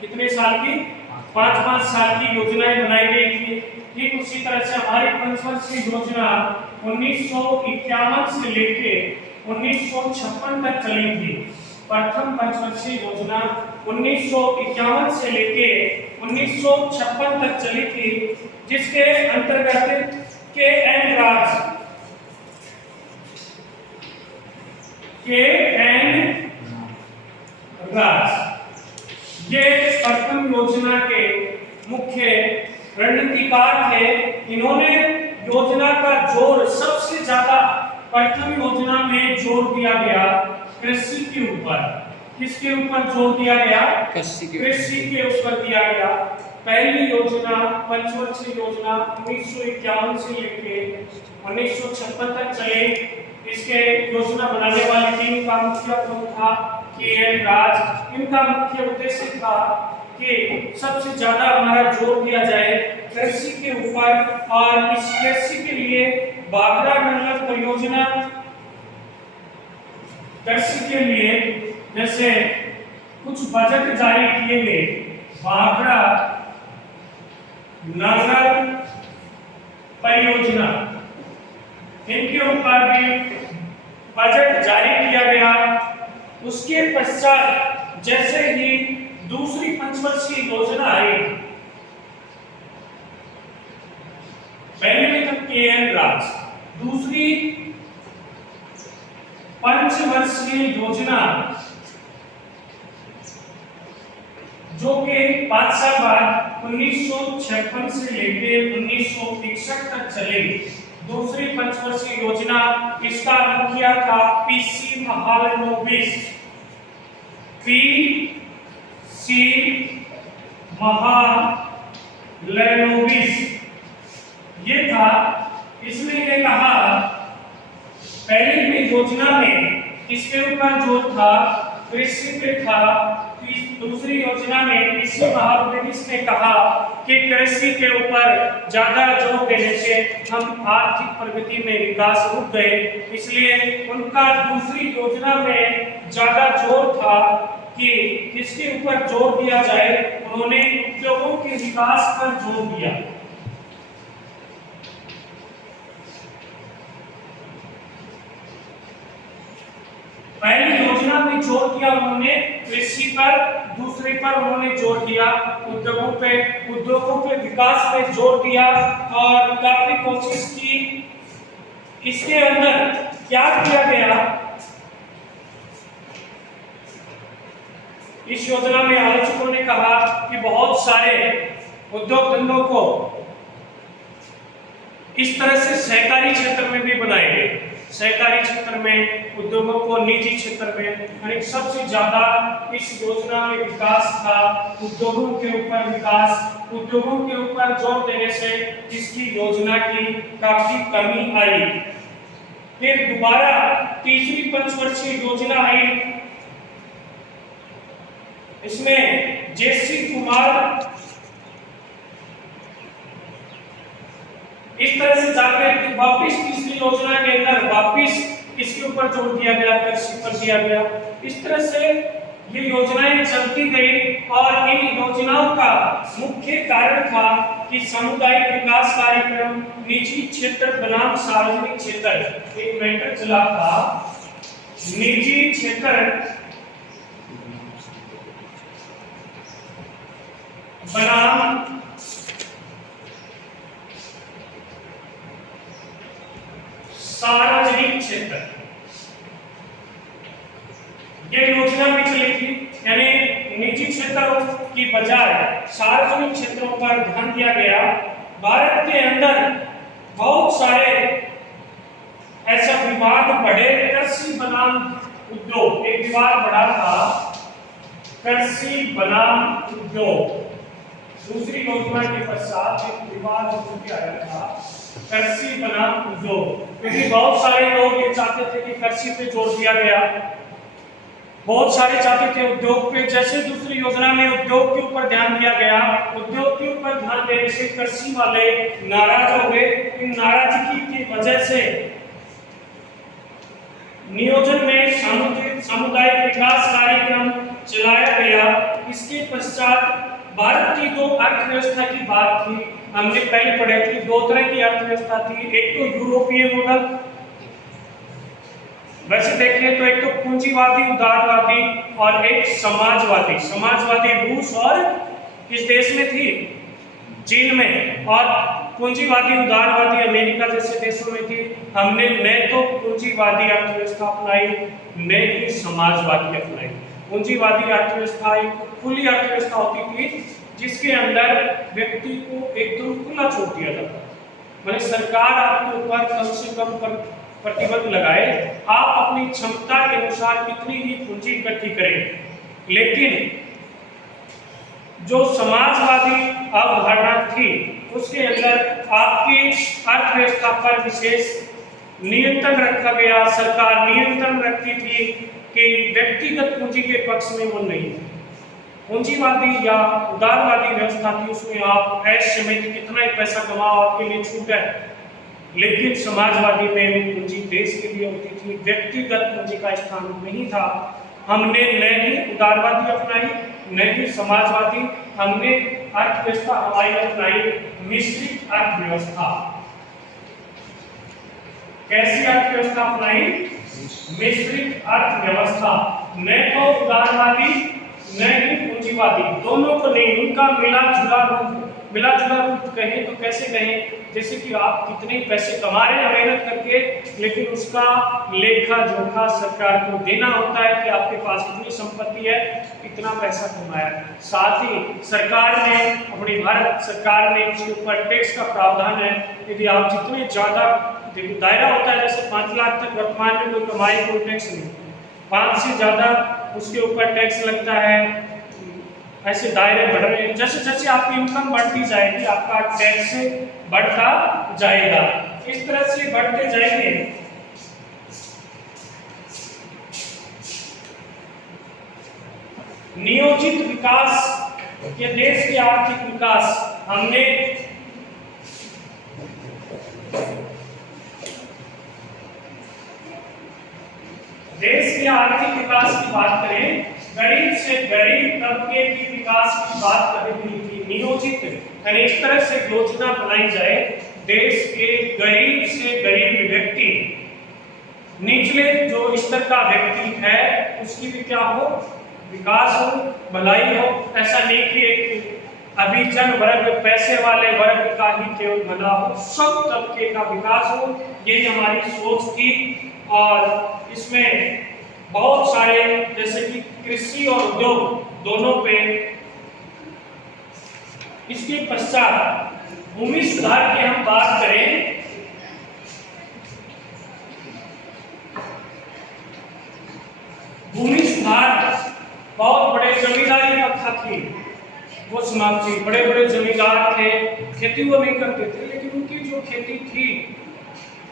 कितने साल की? 5-5 साल की योजनाएं बनाई गई थी। ठीक उसी तरह से हमारी पंचवर्षीय योजना 1951 से लेके 1956 तक चली थी। प्रथम पंचवर्षीय योजना 1951 से लेके 1956 तक चली थी, जिसके अंतर्गत के.एन. राज ये प्रथम योजना के मुख्य रणनीतिकार थे। इन्होंने योजना का जोर सबसे ज्यादा प्रथम योजना में जोर दिया गया कृषि के ऊपर। किसके ऊपर जोर दिया गया? कृषि के ऊपर दिया गया। पहली योजना पंचवर्षीय योजना 1951 से लेके 1956 तक चले। इसके योजना बनाने वाली टीम का मुख्य कौन था? के.एन. राज। इनका मुख्य उद्देश्य था कि सबसे ज्यादा हमारा जोर दिया जाए कृषि के ऊपर, और इस कृषि के लिए बागरा नल्ला परियोजना कृषि के लिए जैसे कुछ बजट जारी किए गए। बागरा नल्ला परियोजना इनके ऊपर भी बजट जारी किया गया। उसके पश्चात जैसे ही दूसरी पंचवर्षीय योजना आई, पहले में था के.एन. राज, दूसरी पंचवर्षीय योजना जो कि 5 साल बाद 1956 से लेके 1961 तक चली। दूसरी पंचवर्षीय योजना, इसका मुखिया था पी.सी. महालनोबिस। पी.सी. महालनोबिस ये था। इसने ये कहा, पहली में योजना में किसके ऊपर जोर था? कृषि पे था। दूसरी योजना में पी.सी. महालनोबिस ने कहा कि कृषि के ऊपर ज्यादा जोर देने से हम आर्थिक प्रगति में विकास रुक गए, इसलिए उनका दूसरी योजना में ज्यादा जोर था कि किसके ऊपर जोर दिया जाए। उन्होंने उद्योगों के विकास पर जोर दिया। पहली योजना में जोर दिया उन्होंने कृषि पर, दूसरे पर उन्होंने जोर दिया उद्योगों पे, उद्योगों के विकास पे जोर दिया और काफी कोशिश की। इसके अंदर क्या किया गया? इस योजना में आलोचकों ने कहा कि बहुत सारे उद्योग धंधों को इस तरह से सहकारी क्षेत्र में भी बनाए गए। सहकारी क्षेत्र में उद्योगों को निजी क्षेत्र में, यानी सबसे ज्यादा इस योजना में विकास था उद्योगों के ऊपर विकास। उद्योगों के ऊपर जोर देने से इसकी योजना की काफी कमी आई। फिर दोबारा तीसरी पंचवर्षीय योजना आई। इसमें जे.सी. कुमार इस तरह से जाकर वापिस तीसरी योजना के अंदर वापिस इसके ऊपर जोर दिया गया, कृषि पर दिया गया। इस तरह से ये योजनाएं चलती गई और इन योजनाओं का मुख्य कारण था कि सामुदायिक विकास कार्यक्रम, निजी क्षेत्र बनाम सार्वजनिक क्षेत्र। एक मैटर चला था, निजी क्षेत्र बनाम सार्वजनिक क्षेत्र, ये योजना भी चली थी। यानी निजी क्षेत्रों की बजाय सार्वजनिक क्षेत्रों पर ध्यान दिया गया। भारत के अंदर बहुत सारे ऐसा विवाद बढ़े, कृषि बनाम उद्योग, एक विवाद बढ़ा था कृषि बनाम उद्योग। दूसरी योजना के पश्चात एक विवाद उठ के आया था कृषि बनाम उद्योग, क्योंकि बहुत सारे लोग ये चाहते थे कि कृषि पे जोर दिया गया, बहुत सारे चाहते थे उद्योग पे। जैसे दूसरी योजना में उद्योग के ऊपर ध्यान दिया गया, उद्योग के ऊपर ध्यान देने से कृषि वाले नाराज हो गए। इन नाराजगी की वजह से नियोजन में सामुदायिक विकास कार्यक्रम चलाया गया। इसके पश्चात भारत की दो अर्थव्यवस्था की बात थी। हमने पहले पढ़े थी दो तरह की अर्थव्यवस्था थी, एक तो यूरोपीय मॉडल, वैसे देखें तो एक तो पूंजीवादी उदारवादी और एक समाजवादी। समाजवादी रूस और किस देश में थी, चीन में, और पूंजीवादी उदारवादी अमेरिका जैसे देशों में थी। हमने न तो पूंजीवादी अर्थव्यवस्था अपनाई न ही समाजवादी अपनाई। पूंजीवादी अर्थव्यवस्था एक खुली अर्थव्यवस्था होती थी जिसके अंदर व्यक्ति को एकदम खुला छोड़ दिया जाता, मतलब सरकार आपके ऊपर कम से कम प्रतिबंध लगाए, आप अपनी क्षमता के अनुसार कितनी ही पूंजी इकट्ठी करें। लेकिन जो समाजवादी अवधारणा थी उसके अंदर आपकी अर्थव्यवस्था पर विशेष नियंत्रण रखा गया। सरकार नियंत्रण रखती थी कि व्यक्तिगत पूंजी के पक्ष में वो नहीं थी। पूंजीवादी या उदारवादी व्यवस्था थी, उसमें आप ऐश में कितना ही पैसा कमाओ आपके लिए छूट है। लेकिन समाजवादी में पूंजी देश के लिए होती थी, व्यक्तिगत पूंजी का स्थान नहीं था। हमने न ही उदारवादी अपनाई न ही समाजवादी, हमने अर्थव्यवस्था हमारी अपनाई मिश्रित अर्थव्यवस्था। कैसी अर्थव्यवस्था अपनाई, मिश्रित अर्थव्यवस्था। न तो उदारवादी न ही पूंजीवादी, दोनों को नहीं, उनका मिला जुला रूप कहें तो कैसे कहें, जैसे कि आप कितने पैसे कमा रहे हैं मेहनत करके, लेकिन उसका लेखा जोखा सरकार को देना होता है कि आपके पास कितनी संपत्ति है, कितना पैसा कमाया। साथ ही सरकार ने, अपनी भारत सरकार ने उसके ऊपर टैक्स का प्रावधान है। यदि आप जितने ज्यादा, दायरा होता है जैसे 5 लाख तक वर्तमान में कोई कमाई कोई टैक्स नहीं, 5 से ज्यादा उसके ऊपर टैक्स लगता है। ऐसे दायरे बढ़ रहे हैं, जैसे जैसे आपकी इनकम बढ़ती जाएगी आपका टैक्स बढ़ता जाएगा। इस तरह से बढ़ते जाएंगे। नियोजित विकास के देश के आर्थिक विकास, हमने देश के आर्थिक विकास की बात करें, गरीब से गरीब तबके की विकास की बात कर रही थी। नियोजित यानी इस तरह से योजना बनाई जाए देश के गरीब से गरीब व्यक्ति, निचले जो स्तर का व्यक्ति है उसकी भी क्या हो, विकास हो, भलाई हो। ऐसा नहीं कि एक अभिजन वर्ग, पैसे वाले वर्ग का ही केवल भला हो, सब तबके का विकास हो, यही हमारी सोच थी। और इसमें बहुत सारे जैसे कि कृषि और उद्योग दोनों पे। इसके पश्चात भूमि सुधार की हम बात करें, भूमि सुधार बहुत बड़े जमींदारी प्रथा थी, वो समाप्त थी। बड़े बड़े जमींदार थे, खेती वो नहीं करते थे, लेकिन उनकी जो खेती थी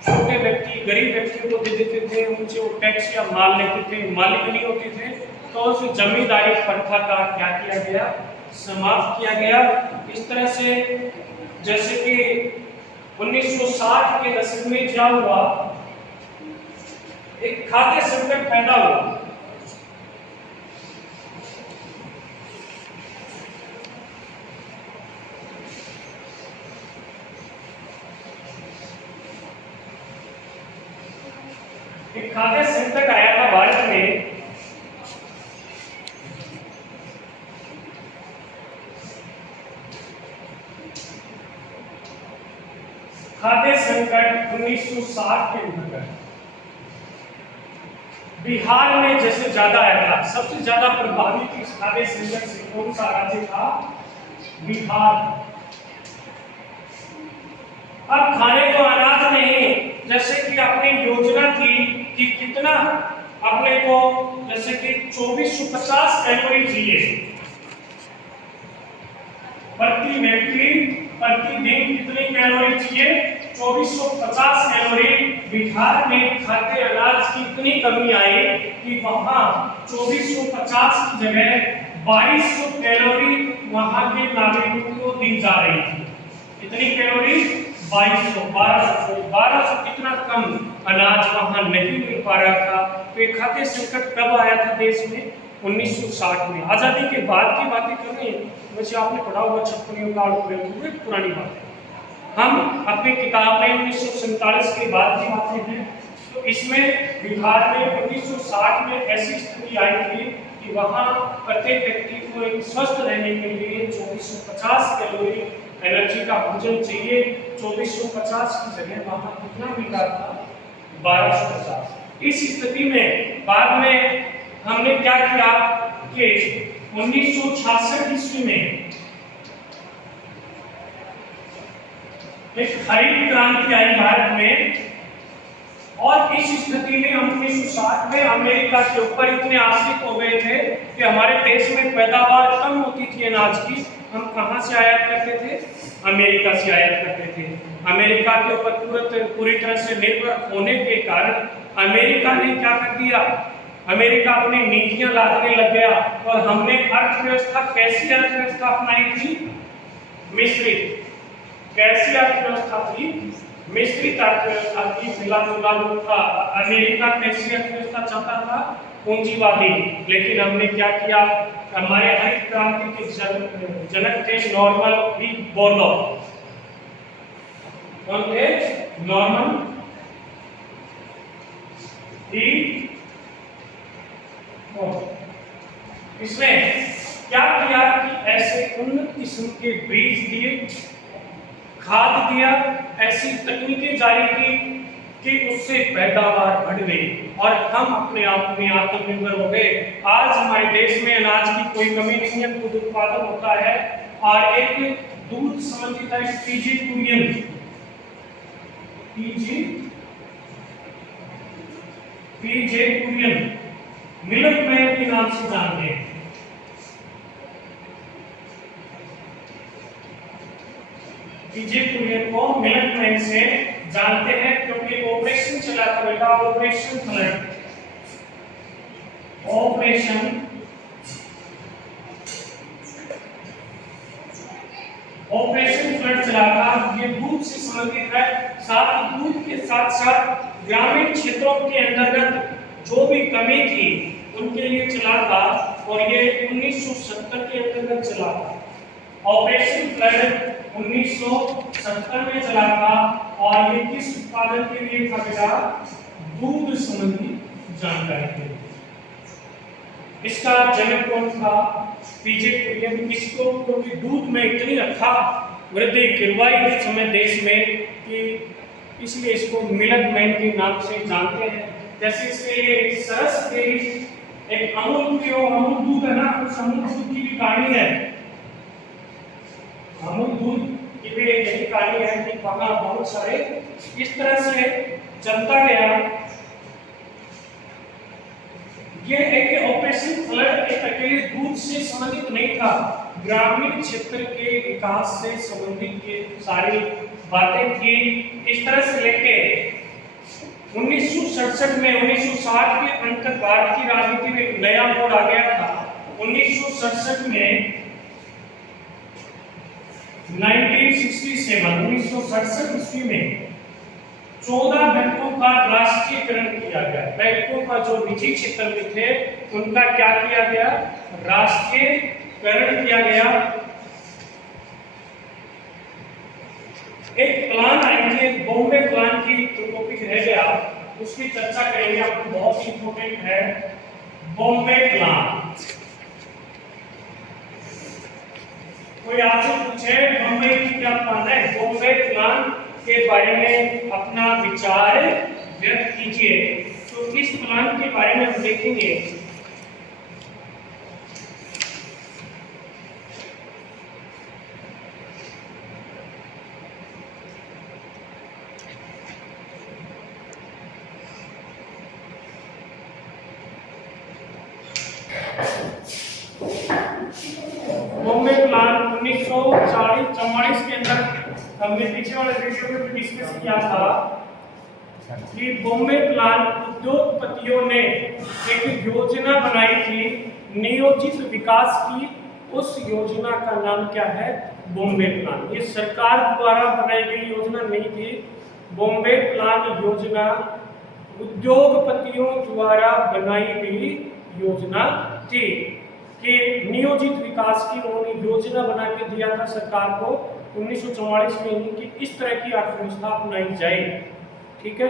छोटे व्यक्ति, गरीब व्यक्तियों को दे देते थे, उनसे वो टैक्स या माल लेते थे, मालिक नहीं होते थे। तो उस जमींदारी प्रथा का क्या किया गया, समाप्त किया गया। इस तरह से जैसे कि 1960 के दशक में क्या हुआ, एक खाद्य संकट पैदा हुआ। एक खाद्य संकट आया था भारत में। खाद्य संकट 1960 के अंतर्गत बिहार में जैसे ज्यादा आया था। सबसे ज्यादा प्रभावित इस खाद्य संकट से कौन सा राज्य था, बिहार। अब खाने को अनाज नहीं, जैसे कि अपनी योजना थी कि कितना अपने को, जैसे कि 2450 कैलोरी चाहिए प्रति व्यक्ति, प्रतिदिन कितनी कैलोरी चाहिए, 2450 कैलोरी। बिहार में खाद्य अनाज की इतनी कमी आई कि वहां 2450 की जगह 2200 कैलोरी वहां के नागरिकों को दी जा रही थी। कितनी कैलोरी, 1200 कितना कम अनाज वहां नहीं मिल पा रहा था। तो खाद्य संकट कब आया था देश में, 1960 में। आज़ादी के बाद की बातें कर रहे हैं, वैसे आपने पढ़ा होगा 56 का आर्टिकल, पुरानी बात है। हम अपनी किताब में 1947 के बाद की बातें हैं, तो इसमें बिहार में 1960 में ऐसी स्थिति आई थी कि वहाँ प्रत्येक व्यक्ति को एक स्वस्थ रहने के लिए 2450 कैलोरी एनर्जी का भोजन चाहिए। 2450 की जगह वहाँ कितना मिल रहा था? 1250। इस स्थिति में बाद में हमने क्या किया कि 1966 ईस्वी में एक हरित क्रांति आई भारत में, और इस स्थिति में हम 1960 में अमेरिका के ऊपर इतने आश्रित हो गए थे कि हमारे देश में पैदावार कम होती थी अनाज की। हम कहां से आयात करते थे? अमेरिका से आयात करते थे। अमेरिका के ऊपर पूरी तरह से निर्भर होने के कारण अमेरिका ने क्या कर दिया? अमेरिका अपनी नीतियां लादने लग गया, और हमने अर्थव्यवस्था, कैसी अर्थव्यवस्था अपनाई थी? मिश्रित। कैसी अर्थव्यवस्था थी? मिश्रित अर्थव्यवस्था थी। मिला जुला लोग था। अमेरिका कैसी अर्थव्यवस्था चाहता था? पूंजीवादी। लेकिन हमने क्या किया? हमारे हरित क्रांति के जनक थे नॉर्मन बी बोरलॉग। कौन थे? Norman B. इसने क्या किया कि ऐसे उन्नत किस्म के बीज दिए, खाद दिया, ऐसी तकनीकें जारी की कि उससे पैदावार बढ़ गई और हम अपने आप में आत्मनिर्भर हो गए। आज हमारे देश में अनाज की कोई कमी नहीं है, दूध उत्पादन होता है। और एक दूध संबंधित है पीजी कुरियन, पीजे कुरियन मिल्क मैन के नाम से जानते हैं। पीजे कुरियन को मिल्क मैन से जानते हैं क्योंकि ऑपरेशन चला था बेटा, ऑपरेशन फ्लड। ऑपरेशन फ्लड चला था। ये दूध से संबंधित है। साथ ही दूध के साथ साथ ग्रामीण क्षेत्रों के अंतर्गत जो भी कमी थी उनके लिए चला था, और ये 1970 के अंतर्गत चला था। ऑपरेशन फ्लड 1970 में चला था, और ये किस उत्पादन के लिए था बेटा? दूध संबंधी जानकारी के लिए। इसका जनक कौन था? पीजे कुरियन। इसको क्योंकि दूध में इतनी अथाह वृद्धि गिरवाई उस समय देश में कि इसलिए इसको मिल्क मैन के नाम से जानते हैं। जैसे इसके लिए सरस डेयरी, एक अमूल दूध है ना, उस अमूल दूध की भी कहानी है। अमूल दूध की भी यही कहानी है कि वहाँ बहुत सारे इस तरह से चलता गया। ये एक ऑपरेशन फ्लड एक अकेले दूध से संबंधित नहीं था, ग्रामीण क्षेत्र के विकास से संबंधित ये सारी बातें थी। इस तरह से लेके 1967 में 1960 के अंत तक भारत की राजनीति में एक नया मोड़ आ गया था। 1967 में 1967 ईस्वी में 14 बैंकों का राष्ट्रीयकरण किया गया। बैंकों का जो निजी क्षेत्र में थे उनका क्या किया गया? राष्ट्रीयकरण किया गया। एक प्लान आई थी, बॉम्बे प्लान की टॉपिक रह गया, उसकी चर्चा करेंगे, आपको बहुत इंपॉर्टेंट है। बॉम्बे प्लान। कोई आपसे पूछे बॉम्बे की क्या प्लान है? बॉम्बे प्लान के बारे में अपना विचार व्यक्त कीजिए। तो इस प्लान के बारे में हम देखेंगे। बॉम्बे प्लान 1944 के अंदर हमने पीछे वाले वीडियो में डिस्कस किया था कि बॉम्बे प्लान उद्योगपतियों ने एक योजना बनाई थी नियोजित विकास की। उस योजना का नाम क्या है? बॉम्बे प्लान। ये सरकार द्वारा बनाई गई योजना नहीं थी। बॉम्बे प्लान योजना उद्योगपतियों द्वारा बनाई गई योजना थी कि नियोजित विकास की उन्होंने योजना बना के दिया था सरकार को 1944 में ही कि इस तरह की अर्थव्यवस्था अपनाई जाए। ठीक है,